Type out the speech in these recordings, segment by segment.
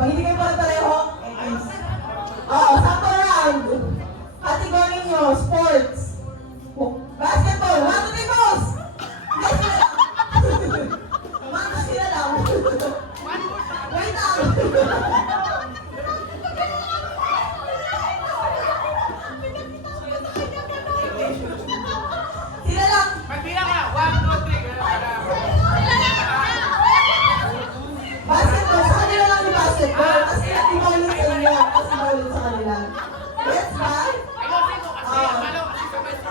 Pag hindi kayo pareho, X. Oo, sample round. Category nyo, sports. Basketball, 1, 2, 3, pose! Yes, sila lang. Kumanta sila lang. Wait lang. Sila lang. Magbilang ka! 1, 2, 3! Basketball, sa kanila lang yung basketball. Kasi iba ulit sa inyo. Kasi iba ulit sa kanila. Gets ba? Ayusin mo kasi! Ano kasi sabay sa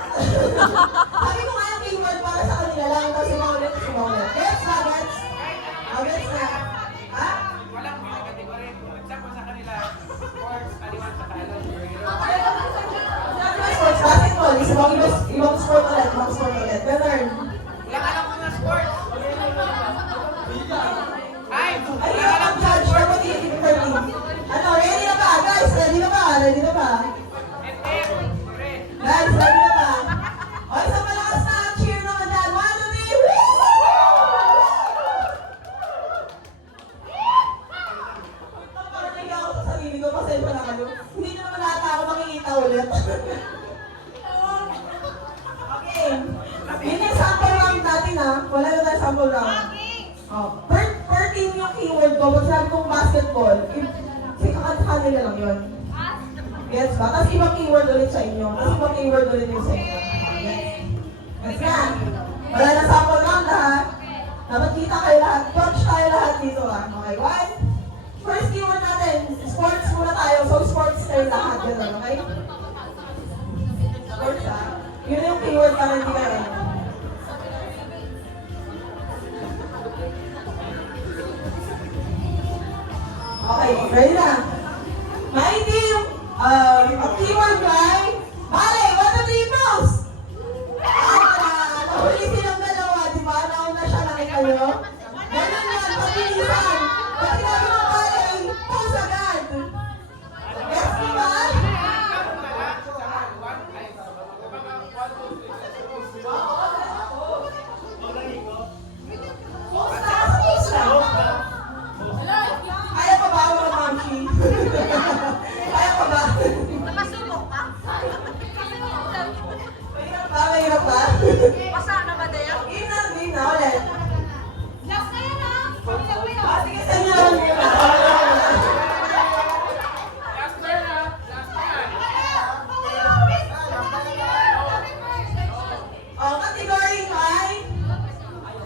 Sabi ko nga yung keyword para sa kanila lang. Tapos iba ulit, iba ulit. Gets ba? Gets? Gets na. Ha? walang mga kategory. Example sa kanila, sports, aliwan sa talent, Sports, basketball. Ibang sport ulit. Ibang sport ulit. Ganun. Walang alam ko na sports! Ay! Ay, Walang alam ang ko na judge. sports! Dapat i-interview. Ano, ready na ba? Guys, ready na ba? Ready na ba? Guys, ready na ba? O, isang malakas na cheer naman dyan. 1, 2, 3, woo! Parang nahiya ako sa sarili ko. Pasensya na kayo. Hindi na naman nata ako makikita ulit. Okay. Yun yung sample round natin ha. Wala na tayo sample round. Oh, per team yung keyword ko. Pag sabi kong basketball, kanila lang yun. Gets ba? Tapos ibang keyword ulit sa inyo. Tapos ibang keyword ulit yung sa inyo. Gets na? Wala na sample round ha. Dapat kita kayo lahat. Coach tayo lahat dito ha. Okay, one. First keyword natin, sports muna tayo. So sports tayo lahat. Ganun, okay? Sports ha. Yun yung keyword para hindi kayo. Okay, ready na. My team, ang keyword ay Bale, 1, 2, 3, pose! Nahuli silang dalawa, di ba? Nauna siya, nakita nyo? Ganun yan, pabilisan. Pag sinabi ng bale, pose agad. Yes, di ba? Pose na, pose na. Kaya pa ba mga mamsi? Kaya pa ba? Napasubok ka? Mahirap ba? Mahirap ba? Basa na ba tayo? Game na, ulit. Last na yan ha? Sige, sa inyo lang muna. Last turn na! Last turn! Category ay...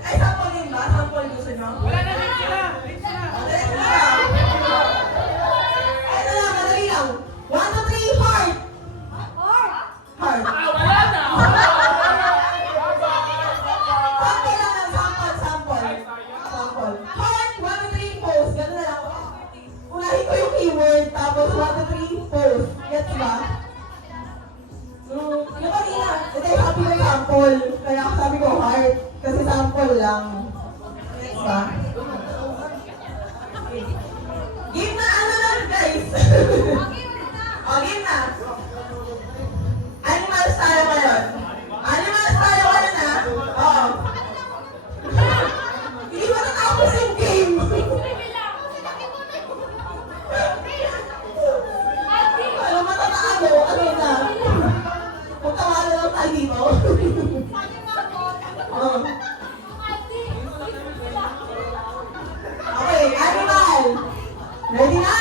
Ay, sample din ba? Sample gusto nyo? Wala na rin sila! Rin sila! Madali lang. Ito lang, madali lang. 1, 2, 3, heart! Heart. Wala na! Sample lang, sample. Sample. Heart, 1, 2, 3, pose. Ganun na lang. Unahin ko yung keyword, tapos 1, 2, 3, pose. Gets ba? Yung kanina, ito yung sabi ko sample. Kaya sabi ko heart. Kasi sample lang. Gets ba? Game na ano lang guys. Game na. Animals tayo ngayon. Animals tayo ngayon ha. Oo. Hindi ba natapos yung game? Ano matatalo? Ano na? Kung tawala lang tayo dito. Oo. Okay, animal. Ready na?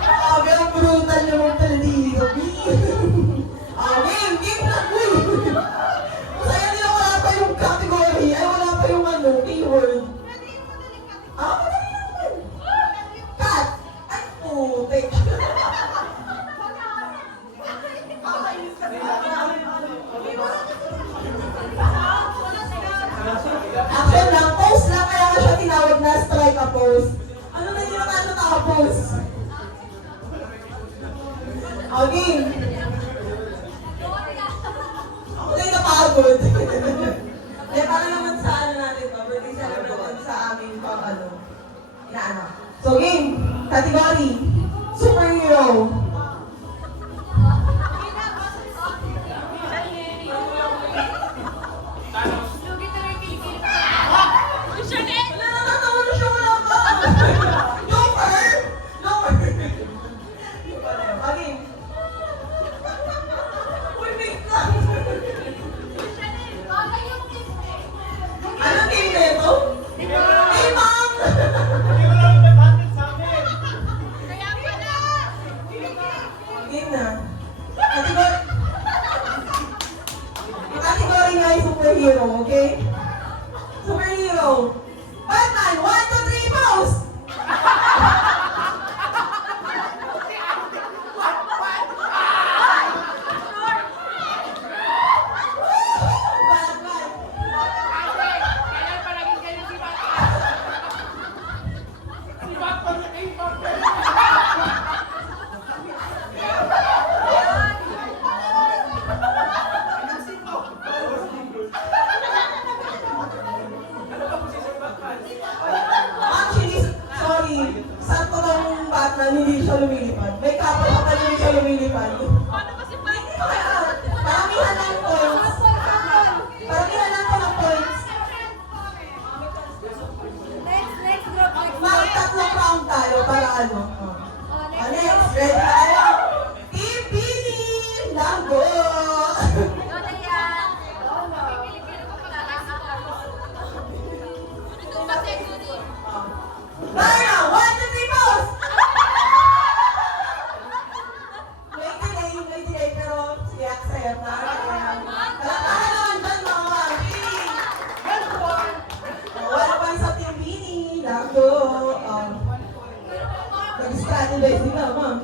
Grabe, ang brutal naman pala dito. Game na. Uy! Masaya nila wala pa yung category. Ay, wala pa yung ano, keyword. Madali naman. Cut! Ay, putik. Action lang, pose lang, kaya nga siya tinawag na strike a pose. Ano na yun ang ano tapos? Game. Ako na yung napagod. Eh, para naman sa ano natin to, birthday celebration sa amin pang ano. Inaano. So game, category, superhero. superhero, okay? Superhero. Batman, 1, 2, 3, pose! Batman. Ate, kailan pa naging ganyan si Batman? Si Batman na kay Batman. Ayusin mo. Ano ba posisyon Batman? Actually, sorry. Sakto ng Batman, hindi siya lumilipad. May kapal kapal hindi siya lumilipad. Ano kasi ba? Paramihan ng points. Paramihan lang ko ng points. Next group, Mga tatlong round tayo para ano. Next, ready tayo? Team Pini! Lago! Ano yan? Ito ba second? Dara! 1, 2, 3, pose! May delay, pero sige, accept na. Kalatahan naman dyan, mga mami. 1 point sa Team Pini. Lago! Nag-strategize nila, ma'am.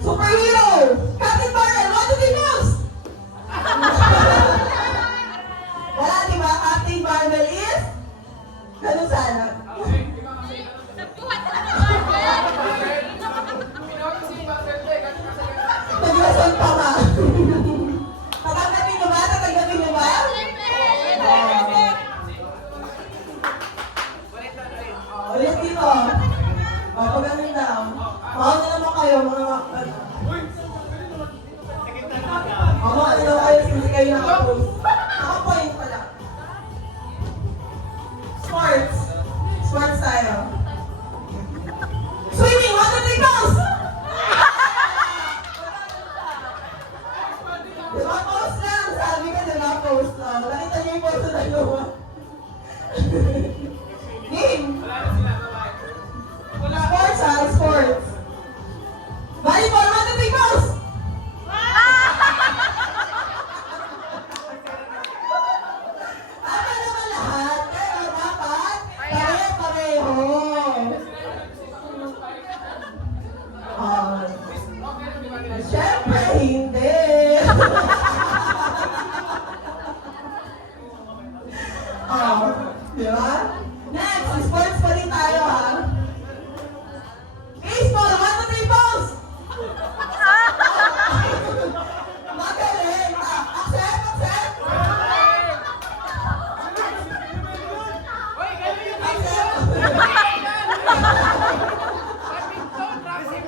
Superhero! Captain Marvel, 1, 2, 3, pose! Wala, di ba? Captain Marvel is? Ganun sana. Nagbuhat ka na naman! Pinawag si Batman eh, kasi Pag-iwasan pa nga. Tatanggapin nyo ba? Tatanggapin nyo ba? Ulit dito. Pag ganun daw. Mauna naman kayo, mga... Mauna naman kayo, hindi kayo nakapost. Nakapoint pala. Sports. Sports tayo. Swimming! 1, 2, 3, pose! Diba post lang? Sabi ko, diba post lang. Nakita niyo yung post na dalawa. Game! wala na sila gawain. Wala. Sports ha, sports. Volleyball, 1, 2, 3, pose! Tama naman lahat, pero dapat pare-pareho. Ah, Siyempre, hindi. Di ba? Next, sports pa rin tayo ha. Baseball, 1, 2, 3, pose! Magaling! Accept, accept! Hoy, ganun yung Accept! badminton, racing.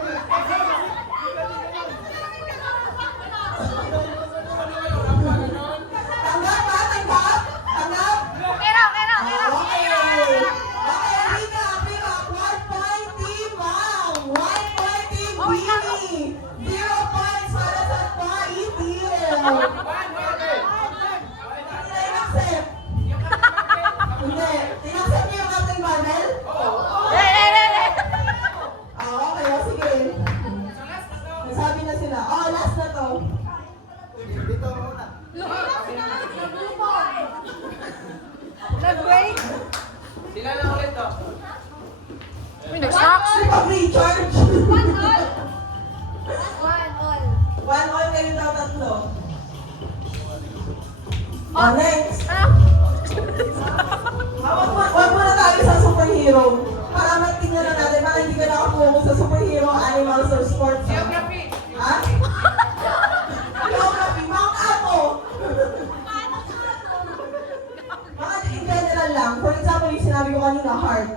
Tanggap ba? Tanggap? Tanggap? Okay na, okay na, okay na. Okay. Okay, recap, recap. 1 point team Ma'am. 1 point team Bini. 0 points para sa Pai team. Hindi na accept. Hindi. Tinaccept niyo yung Captain Marvel? Okay, sige. Nasabi na sila. Oh, last na to. Nag-break? Sila lang ulit to. Uy, nag-socks. Di ba recharge? One all. One all. 1 all kayo daw tatlo. Oh, next. Wag muna tayo sa superhero. Para matingnan na natin, para hindi ka nakapungo sa superhero, animals, or sports. Geography. Ha? Geography, Mount Apo! Mga in general lang. For example, yung sinabi ko kanina, heart.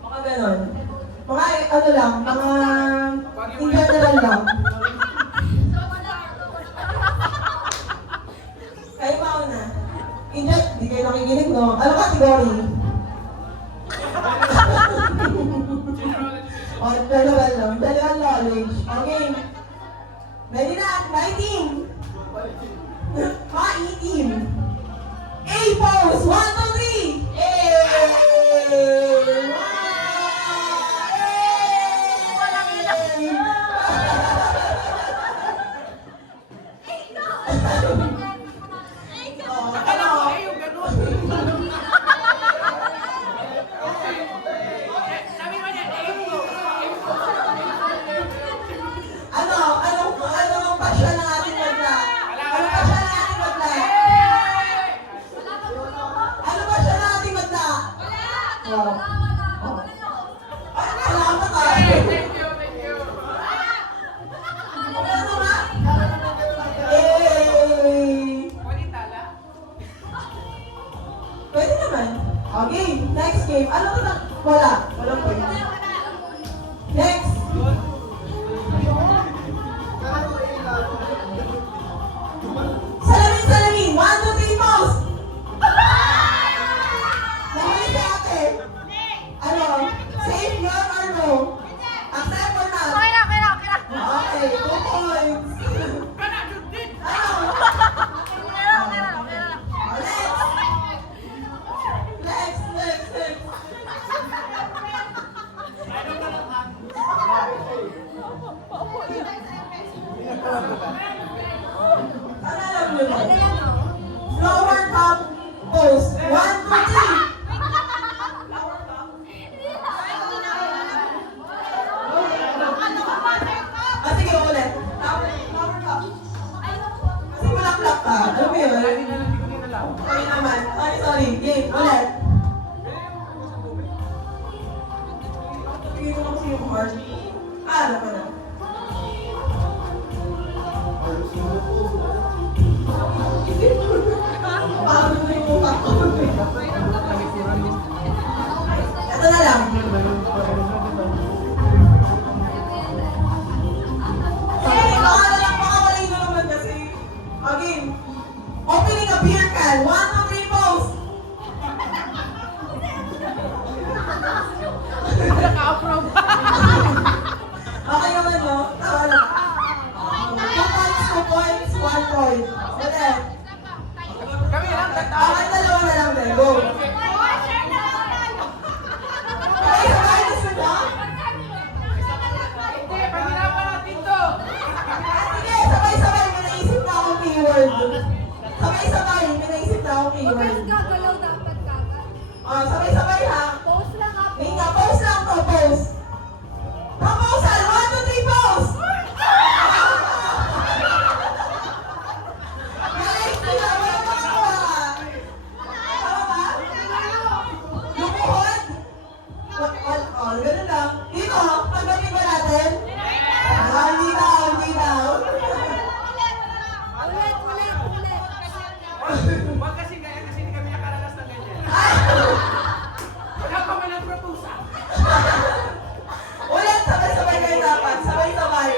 Mga ganon. Mga ano lang, mga in general lang. Kayo mauna. Di kayo nakikinig, no? Ano category? O, dalawa lang. Dalawang knowledge. Okay. Ready na? My team. My team. A pose. 1, 2, 3. Oh, Akala ano? ko eh, yung ganun. Sabi mo niya, aim ko. Ano pa siya ng ating madla? Ano pa siya ng ating madla? Ano pa siya ng ating madla? Oh. Ay, salamat ah. Thank you, thank you. Ano nga? Yay! Wali tala. Pwede naman. Okay, next game. Ano ka na? Wala. Walang point. Next. Salamin! 1, 2, 3, pause! Nahuli si ate. Ano? Safe yun or no? Accept or not? Okay na, okay na, okay na. Okay, 2 points. Kana, din. Ano? Okay na, okay na, okay na. Next. Ano alam nyo na? Flower cup pose. 1, 2, 3. Ah, sige, ulit. Flower cup. Kasi bulaklak ka. Alam mo yun? Hindi ko alam. Sorry naman. Sorry. Game, ulit. Bigay ko lang kasi yung heart. Alam ko na. Paano na yung mukha ko? Ito na lang. Sorry, baka na lang makawalay na naman kasi. Again, opening a beer can. 1, 2, 3, pose. Naka-approve. Okay naman, no? Tama lang. 2 points, 1 point. Ulit. Kami lang, Okay, tatawa. dalawa na lang din. Go. Okay, sabay na sila. Hindi, pahirapan natin to. Sige, sabay-sabay. May naisip na akong keyword. Sabay-sabay. May naisip na akong Huwag keyword. kang gagalaw dapat kagad. Sabay-sabay ha. Pause lang ha. Hinga, pose lang to, pose. Proposal, 1, 2, 3, pose! Galing sila, wala makakuha. Tama ba? Lumuhod? Ganun lang. Dito, pagdating ba natin? Hindi daw, hindi daw. Ulit. Huwag kasi ganyan kasi hindi kami nakaranas ng ganyan. Wala pa man ang proposal. Ulit, sabay-sabay kayo dapat. Sabay-sabay.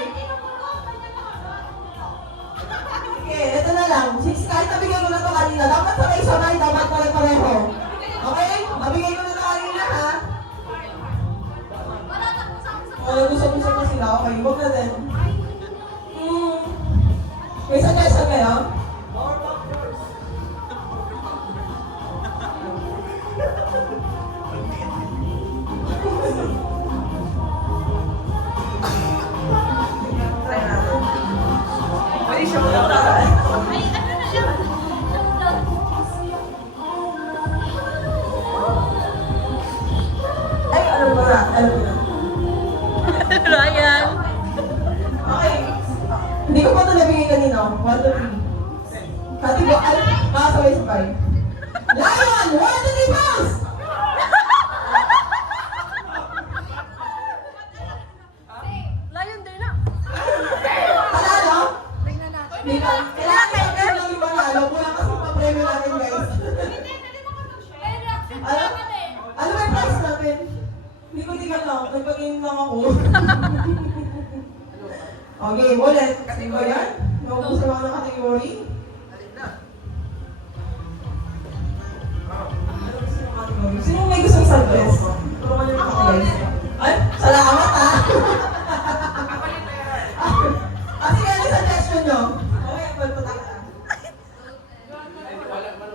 Sige, ito na lang. Kahit nabigay ko na ito kanina, dapat sabay-sabay, dapat pare-pareho. Okay? Nabigay ko na ito kanina, ha? Gusto-gusto na sila. Okay, huwag na din. May suggestion kayo? Try natin. Pwede siya muna. Ay, alam ko na. Ryan. Okay. Hindi ko pa ito nabigay kanina. 1, 2, 3. Kati ko, sabay-sabay. Lion! 1, 2, 3, pause! Lion din na. Panalo? Tingnan natin. Hindi ka. Kailangan natin lang yung panalo. Kulang kasi pa-premyo natin, guys. Ano ba yung price natin? Hindi ko tingnan lang. Nagpag-game lang ako. Okay, ulit. Kasi ba yan? Naubos na mga ng category? Sino may gustong suggest? Tulungan niyo ako, guys. Ay, salamat ha! Kasi ano suggestion niyo? Okay, palputak na.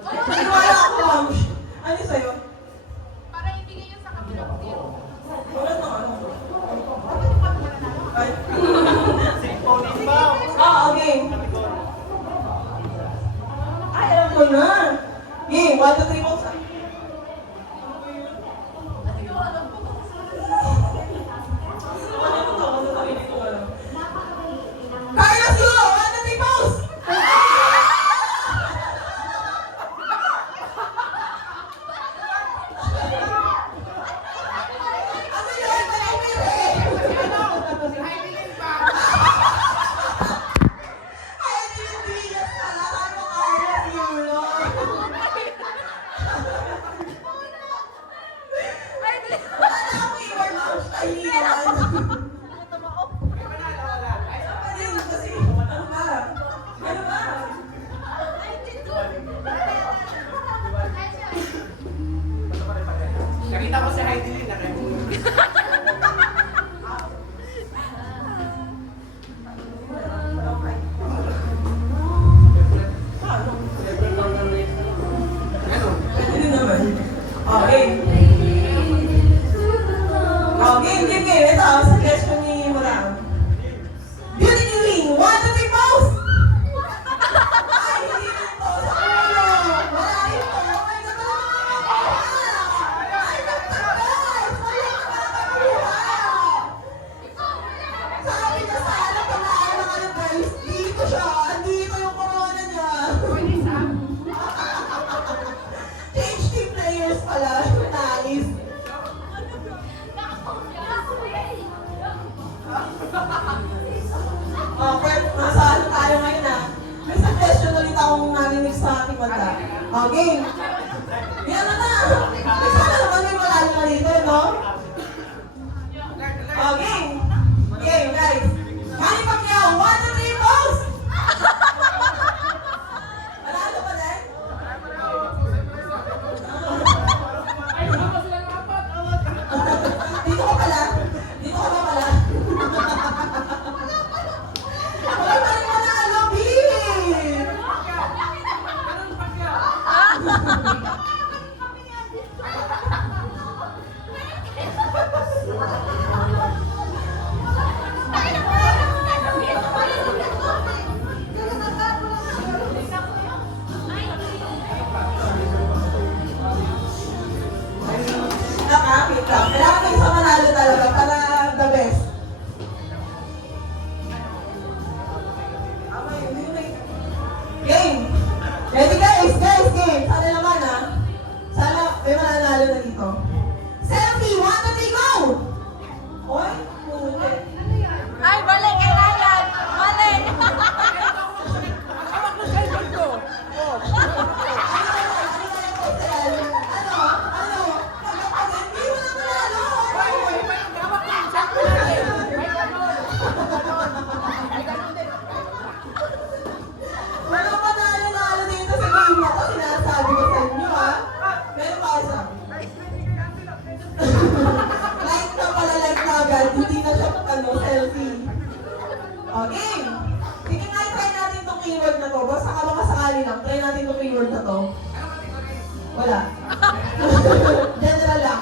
Hindi wala ako, ma'am. Ano sa'yo? Para ibigay yun sa kabilang team. Wala na ano. Ay. Symphony pa. Ah, okay. na. Game, 1, 2, 3, pause. Carlos, go! 1, 2, 3, pause! Ano yun? Si Heidelin ba? Ay, hindi yan pala. Ano Carlos yun? Wala akong keyword na kahilingan. May manalo, wala. Ay, Ayun, kasi, ano ba? Ano ba? nakita ko si Heidelin na rin. Ano? Pwede naman. Okay. Game. Ito, suggestion ni Murang. Beauty queen, 1, 2, 3, pause! Ay, hindi rin to. Sa ulo. Wala rin to. Ay, wala. Ay, nagtagal. Wala ka. Sabi niya sana pag-aaral kayo guys, dito siya. Dito yung corona niya. Pwede sa? Change team players pala. Nice. Okay, nasa ano tayo ngayon ah. May suggestion ulit akong narinig sa ating mata. Game. Yan na. Sana naman may malalim na dito, no? Game. Game, guys. Mani Pacquiao, 1, 2, 3, pause! Manalo pa din? Dito ka pala. Dito ka ba pala? Wala pa rin manalo, B! Ganun pa siya. Wait lang. Kailangan kayo sa manalo talaga para the best. Game! Ready guys, game! Sana naman ah. Sana may mananalo na dito. Selfie! 1, 2, 3, go! Oy, huli. Ay, balik kay Ryan! Balik! Hawak mo cellphone ko. Oh. Ano? Pagkakagin, di mo na manalo! Ay, hawak mo yung cellphone natin. May ganun. May ganun din. Wala pa nalo dito sa game na to, sinasabi ko sa inyo ah. Meron pa isa. Like na pala, like na agad. Hindi na siya selfie. Game! Sige nga, try natin itong keyword na to. Basta ka makasakali lang, try natin itong keyword na to. Ano kategory? Wala. General lang.